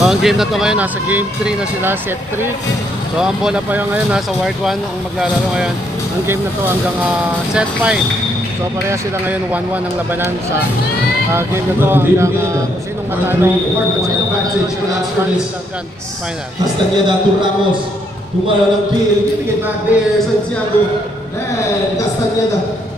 So ang game na to ngayon, nasa game 3 na sila, set 3. So ang bola pa yung ngayon, nasa ward 1 ang maglalaro ngayon. Ang game na to hanggang set 5. So pareha sila ngayon, 1-1 ang labanan sa game na to hanggang sinong matalo, sinong matalo final. Castañeda to Ramos, tumalo ng kill, giving it back there, Santiago, and Castañeda.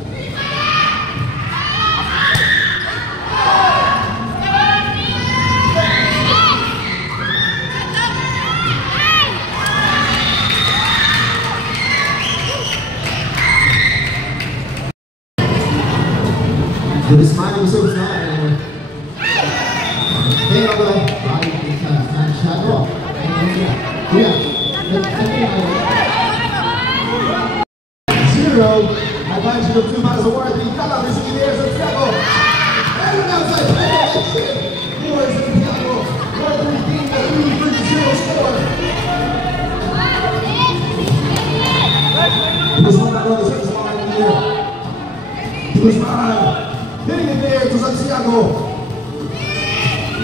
This time was so sad. Stay on the Santiago. Yeah. 0. Advantage of 2 miles award. He got out this in the air. Santiago. And outside. For Santiago. 4-3 team. 3-0 score. This one back on the service line here. This one. Hitting it there to Santiago.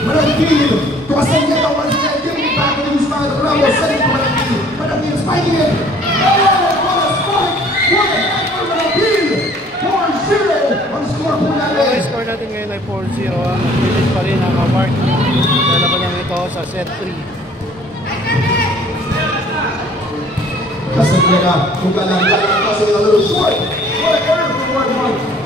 Managil to Castañeda once again, giving it back to the side of Ramos, sending to Managil. Managil spiking it. Oh, what a spike! What a heck for Managil! 4-0 on the scoreboard natin. Ang score natin ngayon ay 4-0. Nag-finish pa rin ang award. Lalaban lang ito sa set 3. Castañeda, kung kalang-kalang passing a little short. What a error for ward 1.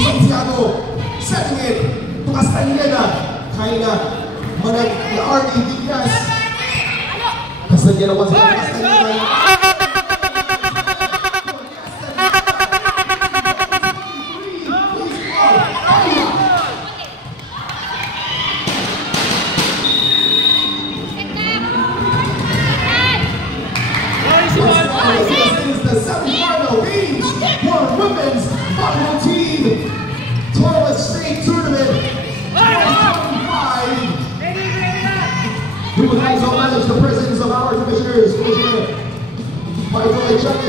Santiago setting it to Castañeda. Kaina Manag RD Diaz. Castañeda once again. Castañeda. This is the semi-final games for women's volleyball team. Tournament State Tournament 2025. We would like to acknowledge the presence of our commissioners, Commissioner Michael Chuck.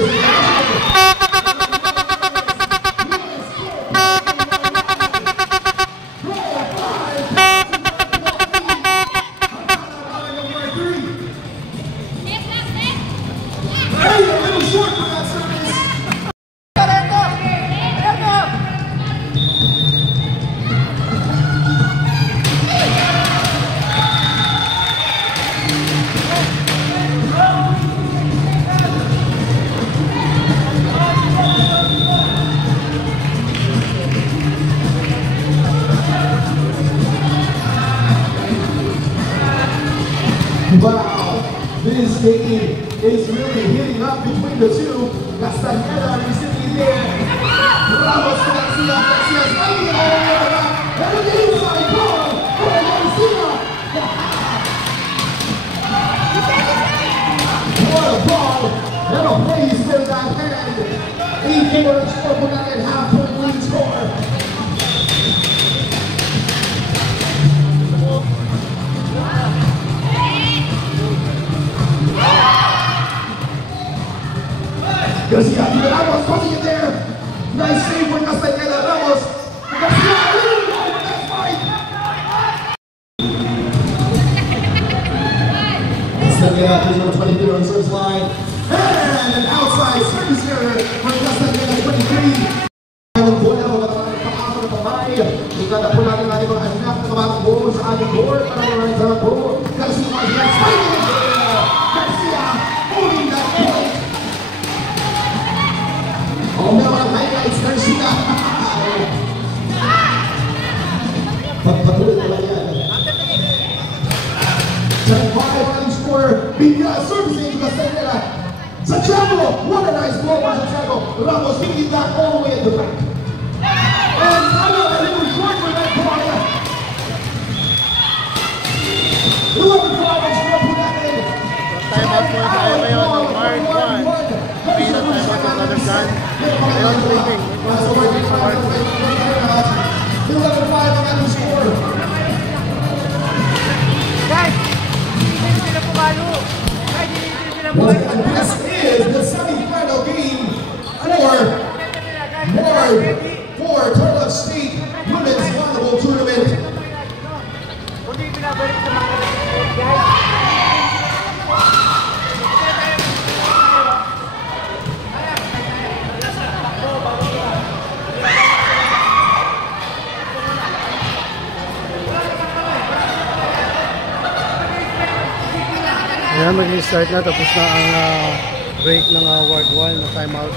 Wow, this game is really hitting up between the two. Castañeda receiving there. Ramos Garcia, Garcia fighting it all the way around. And an inside ball for Garcia. What a ball. And a place for that hand. He came on a score for that half-point lead score. Garcia, Ramos putting it there. Nice save for Castañeda. Ramos. Garcia, that fight. Castañeda, number 23 on the service line. And an outside service error for Castañeda, 23. Ang bola mo naman paako na pamay. Ikata po natin ang mga anak na kabatang buo sa ating board. Para naman sa buo. Garcia, fighting it there. Garcia, owning that point. Oh, meron ang highlights, Garcia. Pagpatuloy na lang yan. 10-5 running score. Bigla, servicing Castañeda. Santiago, what a nice ball by Santiago. Ramos hitting it back all the way at the back. And Kyle a little short for that point. 11-5 ang score po natin. Timeout po tayo ngayon ng Ward 1. May na timeout ng Brother John. Ngayon, briefing. Ito sa briefing sa Ward 1. 11-5 ang ating score. Guys, hindi sila pumalo. Guys, hindi sila Once pumalo. again, this is the semi-final game for Turlock State Women's Volleyball Tournament. Hindi pinabalik sa mga guys. Ayan, mag-start na. Tapos na ang break ng Ward 1 na timeout.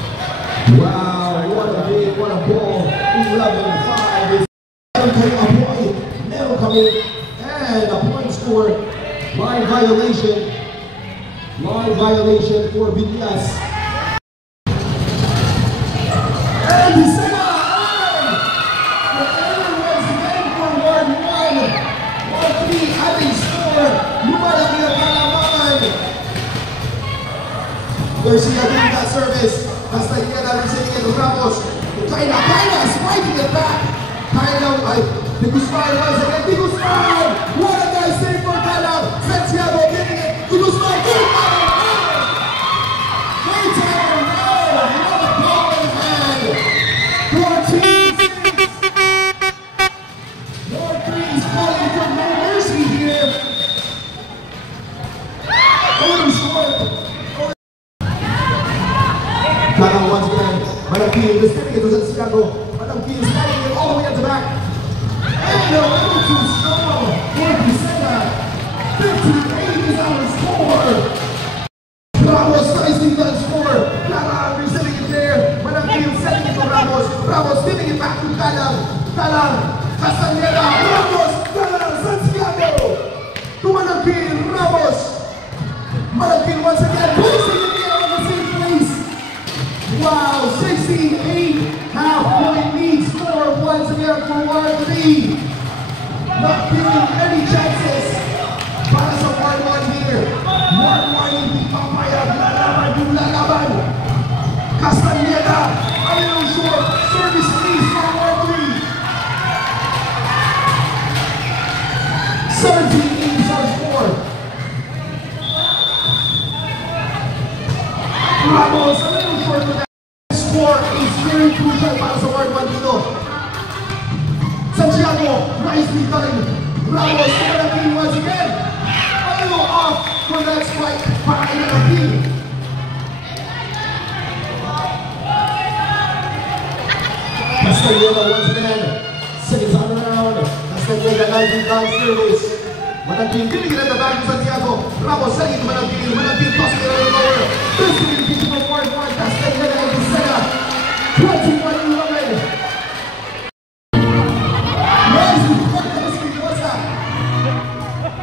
Wow, what a game, what a ball. 11-5 is a point. Never coming. And a point score. Line violation. Line violation for Villas. And the second line. The error was again for Ward 1. Ward 3 having score. Lumalaki ang kalamangan. Garcia getting that service. Castañeda receiving it to Ramos. Kaina spiking it back. De Guzman once again. De Guzman! What a nice save for Kala. Santiago getting it. De Guzman. Great time now. What a ball in hand. Ward 3 is calling for no mercy here. A little short. Kala once again. Malaki distributing it to Santiago. Malaki is fighting it all the way at the back. And a little too strong for Pisena. 58 is our score. Ramos nicely done score. Kala receiving it there. Malaki sending it to Ramos. Ramos giving it back to Kala. Kala, Castañeda, Ramos, Kala, Santiago. To Malaki, Ramos. Malaki once again placing it there on the same place. Wow, 16-8. Half-point lead score once again for Ward 3. Not giving any chances para sa Ward 1 here. Ward 1 hindi papayag. Lalaban yung lalaban. Castañeda, a little short. Service lead for Ward 3. 17 is our score. Ramos, a little short for that. Score is very crucial para sa Ward 1 dito. Santiago, nicely done. Ramos, Malaki once again. A little off for that spike para kay Malaki. Castañeda once again. Second time around. Castañeda nicely done service. Malaki giving it at the back to Santiago. Ramos sending it to Malaki. Malaki tossing it a little lower. This communication from Ward 1. Castañeda and Pisena. 21-11.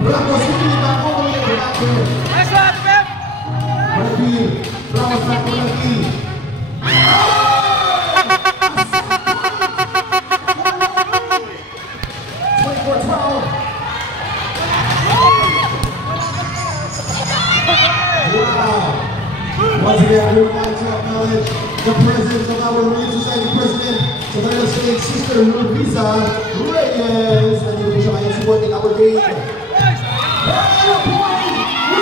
Ramos giving it back all the way to the back here. Nice one, Pep! Malaki. Ramos back to Malaki. 24-12. Wow. Once again, we would like to acknowledge the presence of our Marine Society President, Savannah State Sister Luisa Reyes. Nandito po siya ngayon supporting our game. And a point! We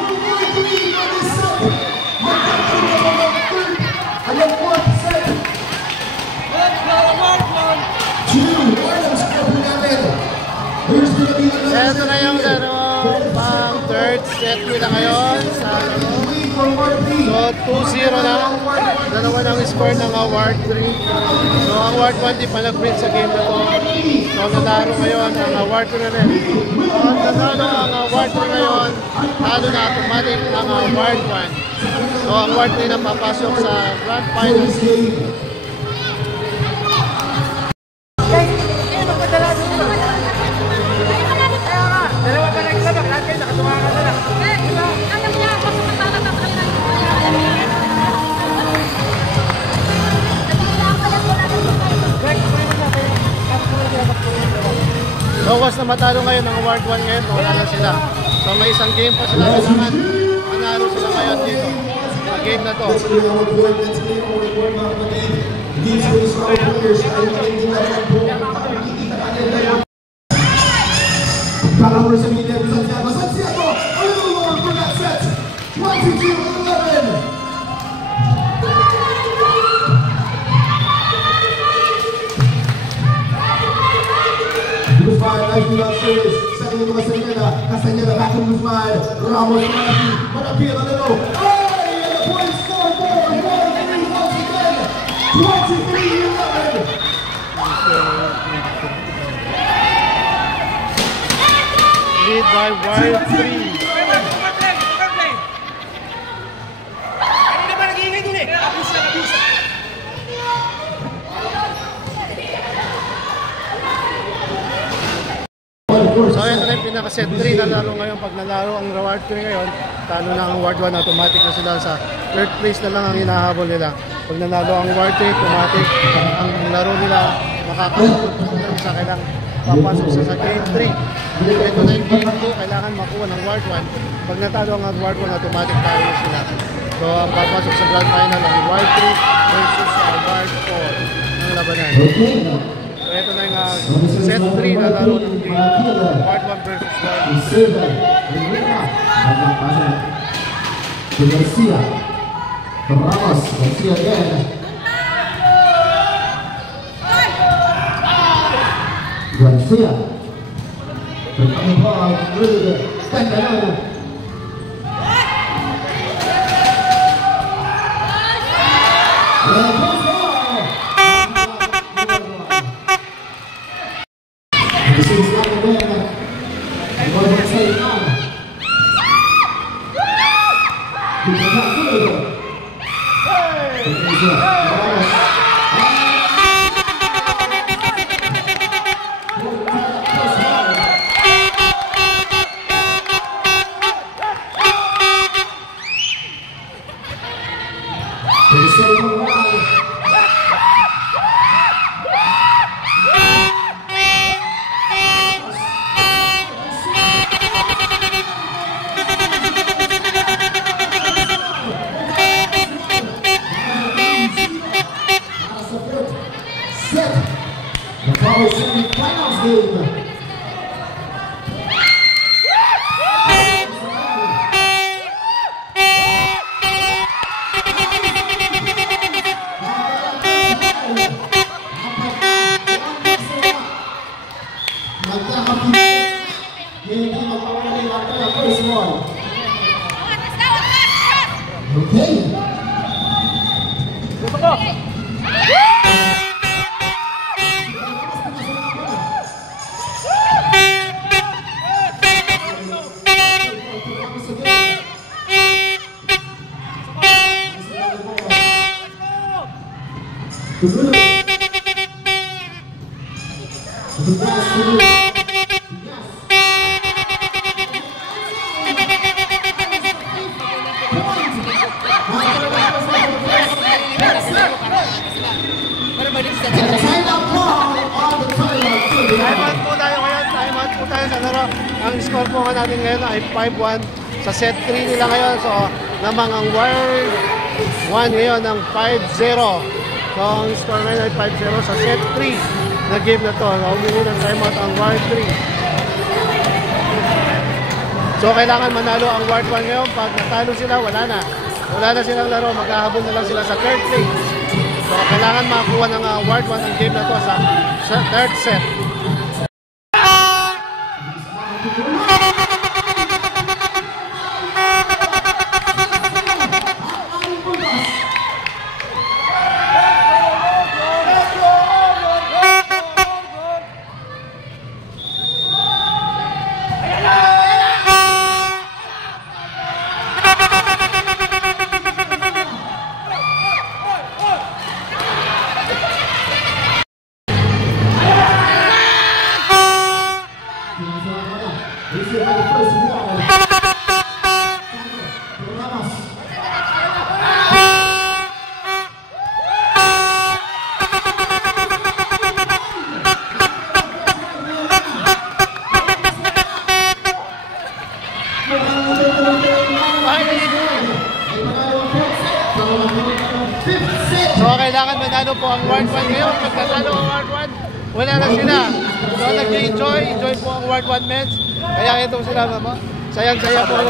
will work lead on this set. Magkakaroon na ng third and the fourth set. Two, Warden score po natin. Here's gonna be another Ito na yung pang third set nila ngayon sa for Ward 3. So 2-0 na. Dalawa ng score ng Ward 3. So ang Ward 1 di pa nag-win sa game na to. So nanalo ngayon ang Ward 2 na rin. So ang nanalo ang Ward 3 ngayon, talo na automatic ang Ward 1. So ang Ward 3 na papasok sa Grand Finals. Guys, ano magpadala dito? Kaya nga, dalawa ka naglalak. Lahat kayo nakatuwa ka na lang. Alam niya, kapag magpapatapos na Guys, Bawas na matalo ngayon ng Ward 1 ngayon, wala na sila. So may isang game pa sila kailangan. Manalo sila ngayon dito. Sa game na to. Let's get our report. Let's get our report mga kapatid. These race our players ay hindi na lang po makikita natin. Kalabro sa media ni Santiago. Santiago, a little lower for that set. 22-11. Guzman, nice love service. Second into Castaneda. Castaneda back to Guzman. Ramos, Manapi, a little. Hey, and the points score for Ward 3 once again. 23-11. Lead by Ward 3. So ito na yung pinaka-set 3 na laro ngayon. Pag nalaro ang Ward 3 ngayon, talo na ang Ward 1, automatic na sila sa third place na lang ang hinahabol nila. Pag nanalo ang Ward 3, automatic ang laro nila makakasunod sa kailang papasok sa game 3. Ito na yung game 2, kailangan makuha ng Ward 1. Pag natalo ang Ward 1, automatic tayo na sila. So ang papasok sa grand final ang Ward 3 versus Ward 4 ng labanan. So ito na yung set 3 na laro ng game. Ward 1 versus Ward 2. Garcia. Ramos. Garcia again. Garcia. Bertanggung jawab. Stand alone. Ang score po nga natin ngayon ay 5-1 sa set 3 nila ngayon. So, namang ang Ward 1 ngayon ng 5-0. So, ang score ngayon ay 5-0 sa set 3 na game na to. Humingi ng timeout ang Ward 3. So, kailangan manalo ang Ward 1 ngayon. Pag natalo sila, wala na. Wala na silang laro. Maghahabol na lang sila sa third place. So, kailangan makakuha ng Ward 1 ang game na to sa third set. po ang Ward 1 ngayon. Pagkatalo ang Ward 1, wala na sila. So nag-enjoy po ang Ward 1 men's. Kaya ito sila mama. Sayang-saya po.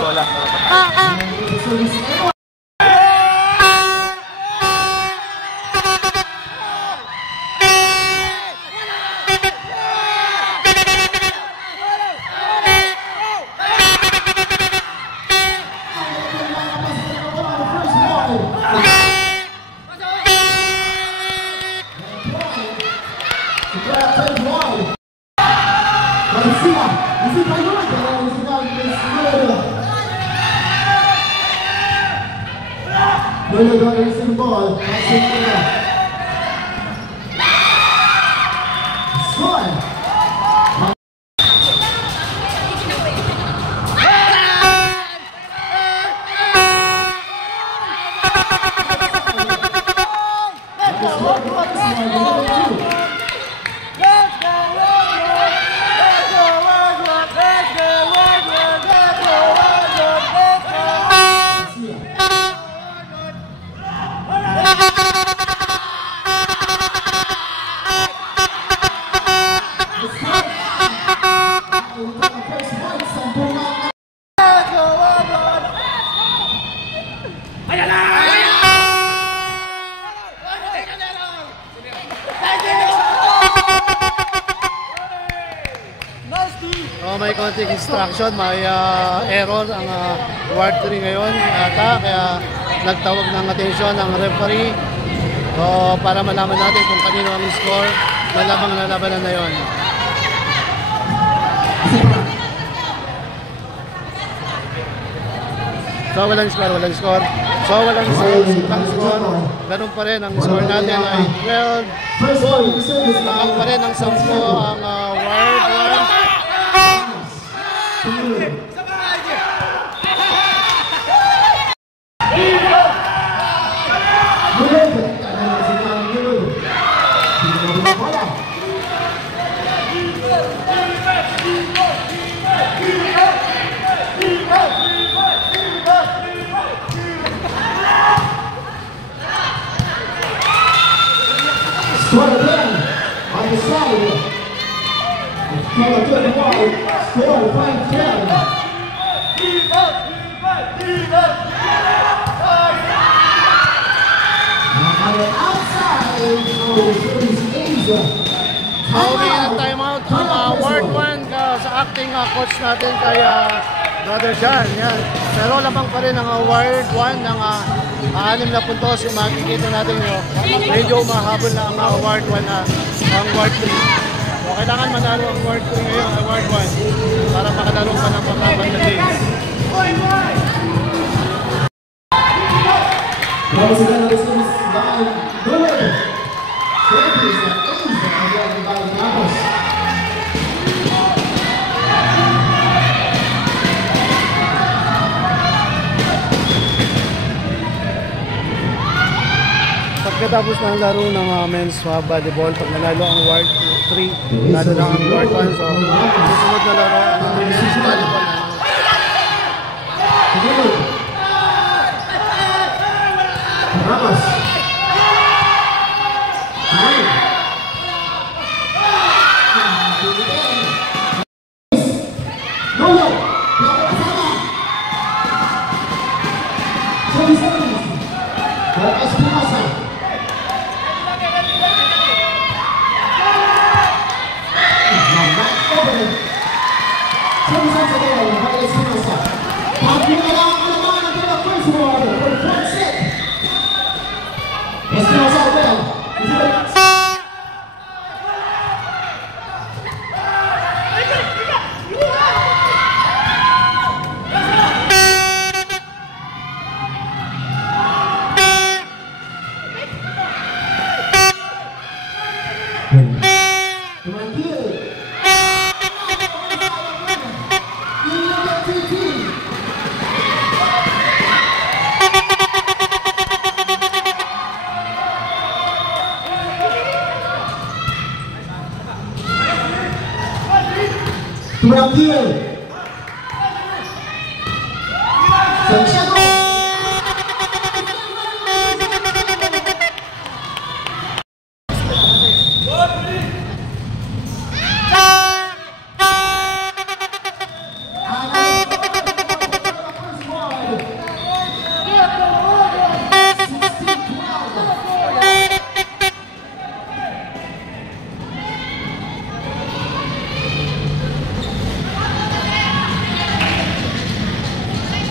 May konting instruction, may error ang Ward 3 ngayon ata, kaya nagtawag ng atensyon ang referee para malaman natin kung kanino ang score na labang na labanan na yun. So walang score. So walang score. Ganun pa rin ang score natin ay 12. Lamang pa rin ang 10 ang Ward 1. Score again on the side. Color 21, score 5-10. On the outside, Asia. Pauwi ang timeout ang Ward 1 sa acting coach natin kay Brother John. Yan. Pero lamang pa rin ang Ward 1 ng 6 na puntos. Yung makikita natin yun. Medyo mahabol na ang Ward 1 ang Ward 3. So kailangan manalo ang Ward 3 ngayon, ang Ward 1 para makadalo pa ng pagkabang na days. Pagkatapos ng laro ng men's volleyball, pag nanalo ang Ward 3, nanalo lang ang Ward 1. So, susunod na laro ang men's volleyball. Ramos. Tranquilo.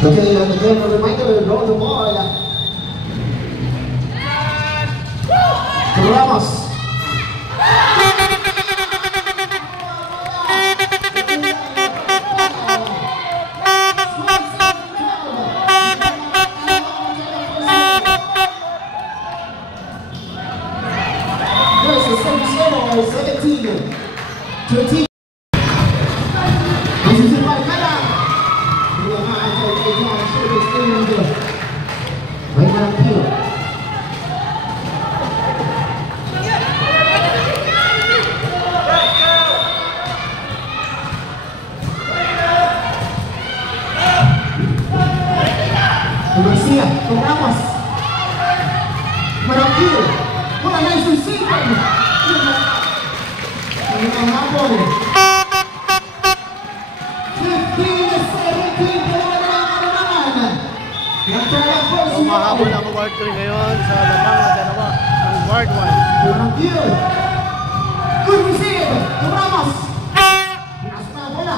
Okay, and again, a reminder, draw the ball. Ramos. Versus 17 13. This is my Kalang. Garcia, Ramos. Marangkil. Wala na isusipan. Ang hapon. 15-17 Mahabol ang Ward 3 ngayon sa lamang na dalawa ng Ward 1. Marangkil. Good receive. Ramos. Pinasa na bola.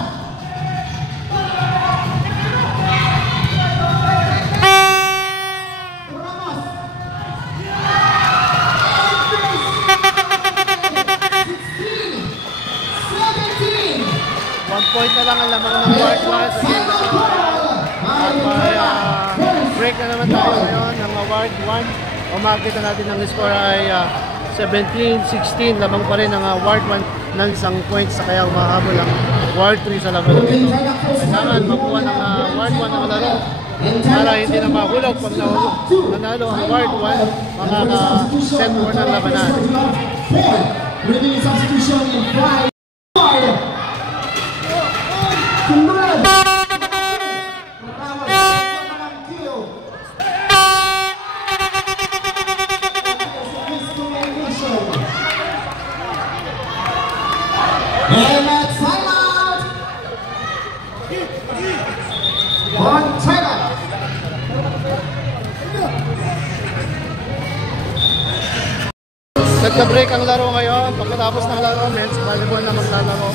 Point na lang ang lamang ng Ward 1 sa game na ito. At may break na naman tayo ngayon ng Ward 1. O makikita natin ang score ay 17-16. Lamang pa rin ang Ward 1 ng isang points. Kaya umahabol ang Ward 3 sa laban na ito. Kailangan makuha ng Ward 1 ang laro para hindi na mahulog. Pag nanalo ang Ward 1, makaka-set for ng labanan. Bringing substitution in 5. And that's timeout. On timeout. Nagka-break ang laro ngayon. Pagkatapos ng laro, men's volleyball na maglalaro.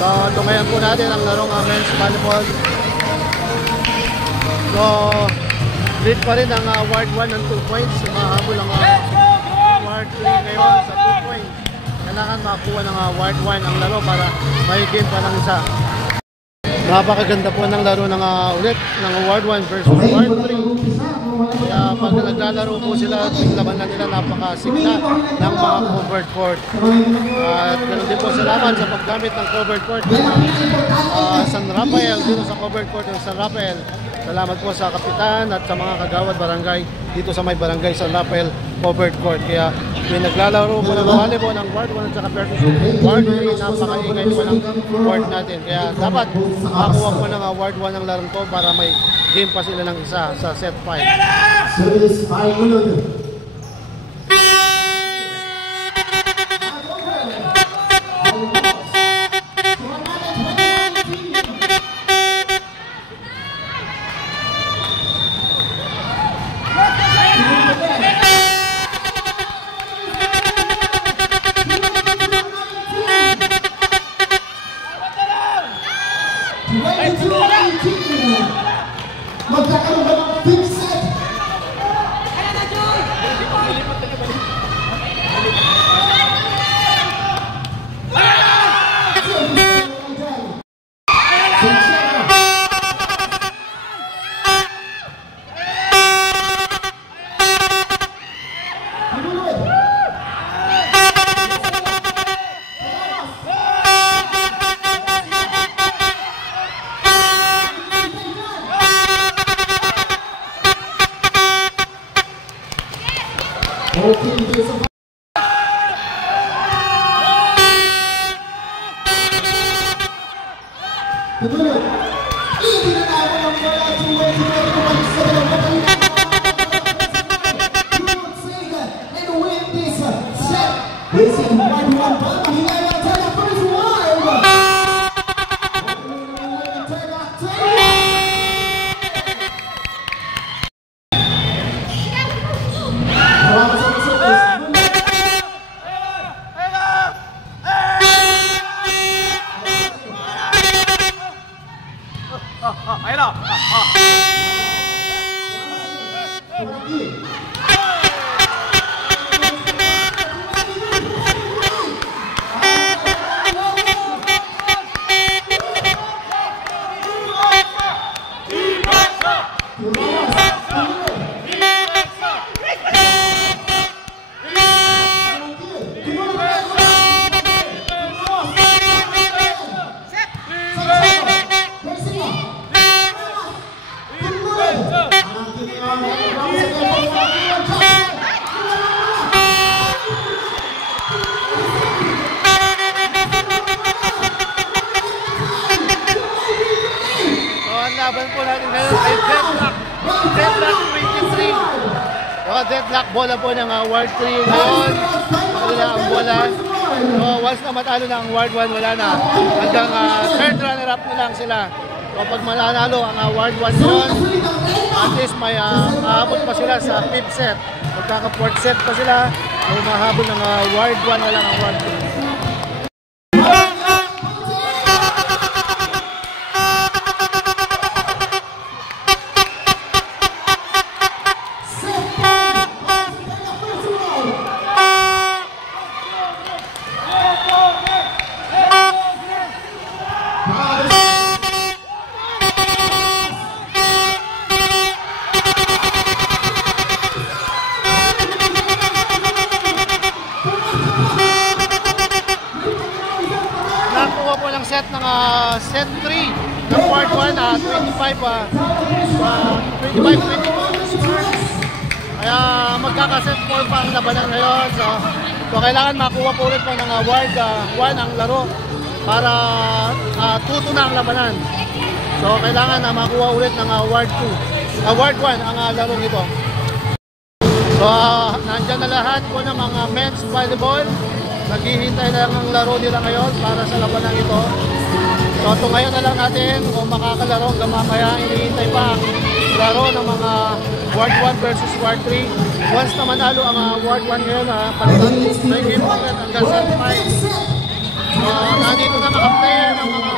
So, tumayan po natin ang laro ng men's volleyball. So, lead pa rin ang Ward 1 ng 2 points. Mahabol ang Ward 3 ngayon sa 2 points. Kailangan makakuha ng Ward 1 ang laro para may game pa ng isa. Napakaganda po ng laro ng ulit ng Ward 1 versus Ward 3. Kaya pag naglalaro po sila, yung labanan nila napakasigla ng mga covered court. At ganoon din po salamat sa paggamit ng covered court ng San Rafael, dito sa covered court ng San Rafael. Salamat po sa kapitan at sa mga kagawad barangay dito sa may barangay San Rafael covered court. Kaya yung naglalaro po ng volleyball ng Ward 1 at saka versus Ward 3, napakaingay po ng court natin. Kaya dapat makakuha po ng Ward 1 ang larong to para may game pa sila ng isa sa set 5. Service 5 minutes. Magkakaroon ba ng big set? deadlock bola po ng Ward 3 ngayon. Wala ang bola. So once na matalo na ang Ward 1, wala na. Hanggang third runner-up na lang sila. So pag mananalo ang Ward 1 ngayon, at least may mahabol pa sila sa 5th set. Magkaka 4th set pa sila. So mahabol ng Ward 1 na lang ang Ward 2. Set ng set 3 ng Ward 1, 25-22. Kaya magkaka-set 4 pa ang labanan ngayon. So kailangan makuha po ulit po ng Ward 1 ang laro para 2-2 na ang labanan. So kailangan na makuha ulit ng Ward 1 ang laro nito. So nandyan na lahat po ng mga men's volleyball. Naghihintay na lang ang laro nila ngayon para sa labanan ito. So ito ngayon na lang natin kung makakalaro hanggang mamaya. Hinihintay pa ang laro ng mga Ward 1 versus Ward 3. Once na manalo ang Ward 1 ngayon, palitan may game ulit hanggang set 5. So nandito na mga player ng mga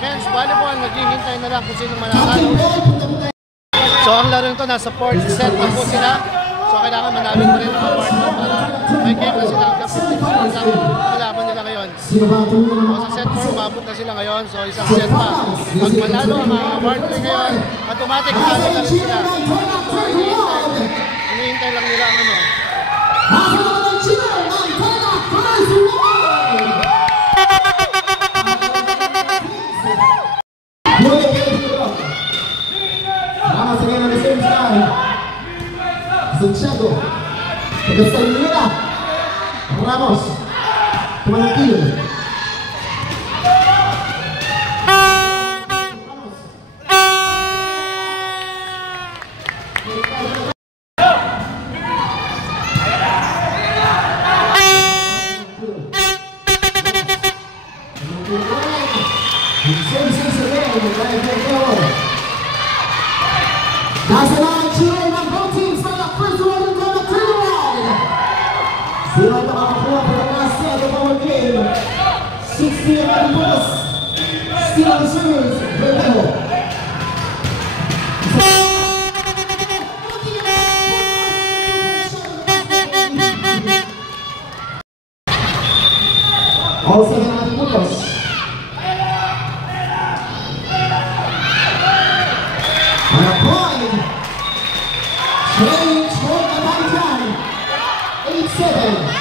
men's volleyball. Naghihintay na lang kung sino manalo. So ang laro nito nasa 4th set na po sila. So kailangan manalo pa rin ang Ward 1 para may game na sila hanggang 50 lang kalaban nila ngayon. So sa set 4, umabot na sila ngayon. So isang set pa. Pag manalo ang Ward 3 ngayon, automatic manalo na rin sila. So hinihintay lang nila ang ano. Santiago, Castellera, Ramos, Tumanakil. Sila nakakakuha pa ng last set of our game. 60 minutos. Still on service. Verdejo. All 7 minutos. And a point. Change for the Bantan. 8-7.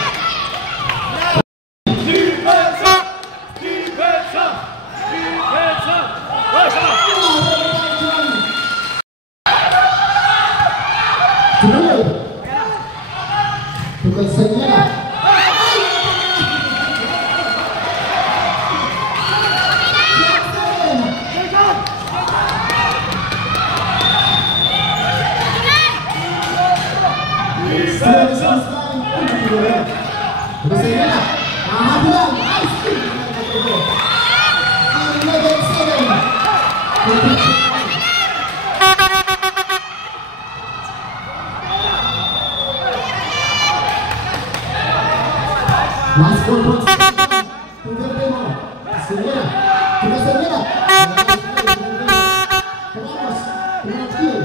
Bukan Sanyera. Last 4 points. Verdejo. Sanyera. Bukan Sanyera. Ramos. Tumanakil.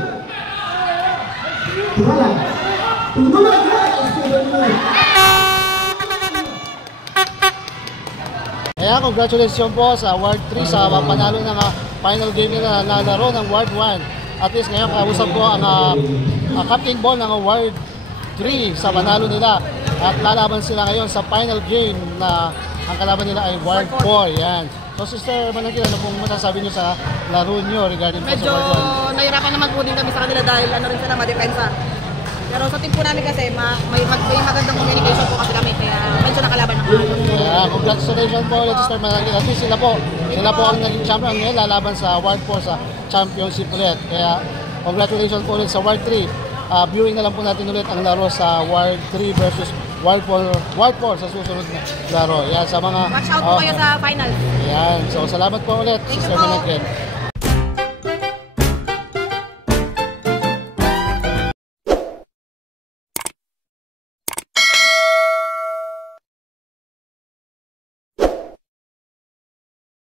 Tumalan. Tumalan. Kaya congratulations po sa Ward 3 sa panalo ng final game nila na laro ng Ward 1. At least ngayon kausap ko ang captain ball ng Ward 3 sa panalo nila. At lalaban sila ngayon sa final game na ang kalaban nila ay Ward 4. Yan. So Sister Manakil, ano pong masasabi nyo sa laro nyo regarding medyo sa Ward 1? nahirapan naman po din kami sa kanila dahil ano rin sila, madepensa. Pero sa team po namin kasi may magandang communication po kasi kami, kaya medyo nakalaban ng halo. Yeah, congratulations po ulit Sister Manakil. At least sila po ang naging champion ngayon, lalaban sa Ward 4 sa championship ulit. Kaya congratulations po ulit sa Ward 3. viewing na lang po natin ulit ang laro sa Wild 3 versus Wild 4 sa susunod na laro. Yan, sa mga... Watch out po kayo sa final. Yan. So, salamat po ulit. Thank you Sir po. Managin.